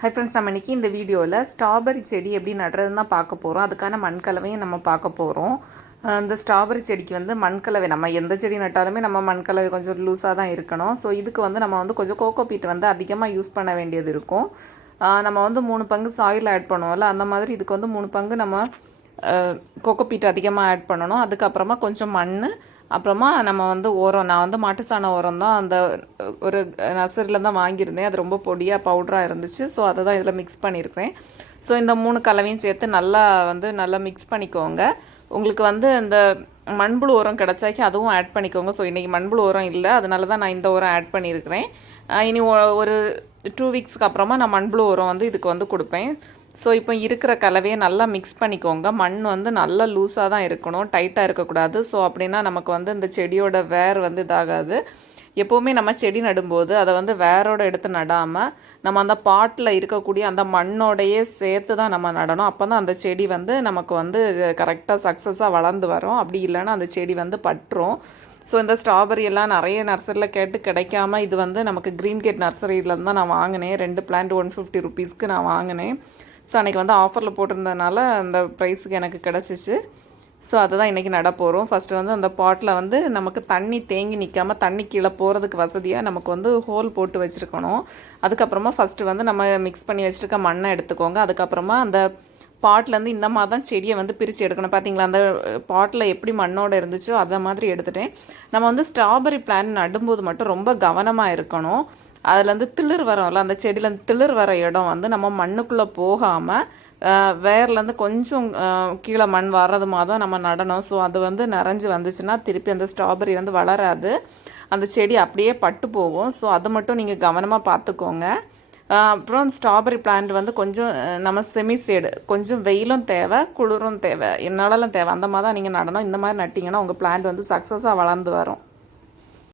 Hi friends, நம்ம இன்றைக்கி இந்த வீடியோவில் ஸ்ட்ராபெரி செடி எப்படி நடுறதுன்னு தான் பார்க்க போகிறோம். அதுக்கான மண்கலவையும் நம்ம பார்க்க போகிறோம். இந்த ஸ்ட்ராபெரி செடிக்கு வந்து மண்கலவை, நம்ம எந்த செடி நட்டாலுமே நம்ம மண்கலவை கொஞ்சம் லூஸாக தான் இருக்கணும். ஸோ இதுக்கு வந்து நம்ம வந்து கொஞ்சம் கோகோ பீட் வந்து அதிகமாக யூஸ் பண்ண வேண்டியது இருக்கும். நம்ம வந்து 3 பங்கு சாயில் ஆட் பண்ணுவோம்ல, அந்த மாதிரி இதுக்கு வந்து 3 பங்கு நம்ம கோகோ பீட் அதிகமாக ஆட் பண்ணணும். அதுக்கப்புறமா கொஞ்சம் மண், அப்புறமா நம்ம வந்து உரம், நான் வந்து மாட்டு சாண உரம் தான் அந்த ஒரு நர்சரியில் தான் வாங்கியிருந்தேன். அது ரொம்ப பொடியாக பவுடராக இருந்துச்சு. ஸோ அதை தான் இதில் மிக்ஸ் பண்ணியிருக்கிறேன். ஸோ இந்த 3 கலவையும் சேர்த்து நல்லா மிக்ஸ் பண்ணிக்கோங்க. உங்களுக்கு வந்து இந்த மண்புழு உரம் கிடச்சாக்கி அதுவும் ஆட் பண்ணிக்கோங்க. ஸோ இன்றைக்கி மண்புழு உரம் இல்லை, அதனால தான் நான் இந்த உரம் ஆட் பண்ணியிருக்கிறேன். இனி ஒரு 2 வீக்ஸ்க்கு அப்புறமா நான் மண்புழு உரம் வந்து இதுக்கு வந்து கொடுப்பேன். ஸோ இப்போ இருக்கிற கலவையை நல்லா மிக்ஸ் பண்ணிக்கோங்க. மண் வந்து நல்லா லூஸாக தான் இருக்கணும், டைட்டாக இருக்கக்கூடாது. ஸோ அப்படின்னா நமக்கு வந்து இந்த செடியோட வேர் வந்து இதாகாது. எப்போவுமே நம்ம செடி நடும்போது அதை வந்து வேரோட எடுத்து நடாமல் நம்ம அந்த பாட்டில் இருக்கக்கூடிய அந்த மண்ணோடையே சேர்த்து தான் நம்ம நடணும். அப்போ தான் அந்த செடி வந்து நமக்கு வந்து கரெக்டாக சக்ஸஸாக வளர்ந்து வரும். அப்படி இல்லைன்னா அந்த செடி வந்து பற்றும். ஸோ இந்த ஸ்ட்ராபெரி எல்லாம் நிறைய நர்சரியில் கேட்டு கிடைக்காம இது வந்து நமக்கு க்ரீன் கேட் நர்சரியிலேருந்து தான் நான் வாங்கினேன். 2 பிளான்ட் 150 ருபீஸ்க்கு நான் வாங்கினேன். ஸோ அன்றைக்கி வந்து ஆஃபரில் போட்டிருந்ததுனால அந்த ப்ரைஸுக்கு எனக்கு கிடச்சிச்சு. ஸோ அதை தான் இன்றைக்கி நட போகிறோம். ஃபஸ்ட்டு வந்து அந்த பாட்டில் வந்து நமக்கு தண்ணி தேங்கி நிற்காமல் தண்ணி கீழே போகிறதுக்கு வசதியாக நமக்கு வந்து ஹோல் போட்டு வச்சுருக்கணும். அதுக்கப்புறமா ஃபஸ்ட்டு வந்து நம்ம மிக்ஸ் பண்ணி வச்சுருக்க மண்ணை எடுத்துக்கோங்க. அதுக்கப்புறமா அந்த பாட்லேருந்து இந்த மாதிரி தான் செடியை வந்து பிரித்து எடுக்கணும். பார்த்தீங்களா, அந்த பாட்டில் எப்படி மண்ணோடு இருந்துச்சோ அதை மாதிரி எடுத்துகிட்டேன். நம்ம வந்து ஸ்ட்ராபெரி பிளான்ட் நடும்போது மட்டும் ரொம்ப கவனமாக இருக்கணும். அதுலேருந்து திளிர் வரோம்ல, அந்த செடியிலேருந்து திளிர் வர இடம் வந்து நம்ம மண்ணுக்குள்ளே போகாமல் வேர்லேருந்து கொஞ்சம் கீழே மண் வர்றது மாதிரி தான் நம்ம நடணும். ஸோ அது வந்து நிறைஞ்சு வந்துச்சுன்னா திருப்பி அந்த ஸ்ட்ராபெரி வந்து வளராது, அந்த செடி அப்படியே பட்டு போகும். ஸோ அதை மட்டும் நீங்கள் கவனமாக பார்த்துக்கோங்க. அப்புறம் ஸ்ட்ராபெரி பிளான்ட் வந்து கொஞ்சம் நம்ம செமி சேடு, கொஞ்சம் வெயிலும் தேவை, குளிரும் தேவை, நிழலும் தேவை, அந்த மாதிரி தான் நீங்கள் நடணும். இந்த மாதிரி நட்டிங்கன்னா உங்கள் பிளான்ட் வந்து சக்ஸஸாக வளர்ந்து வரும்.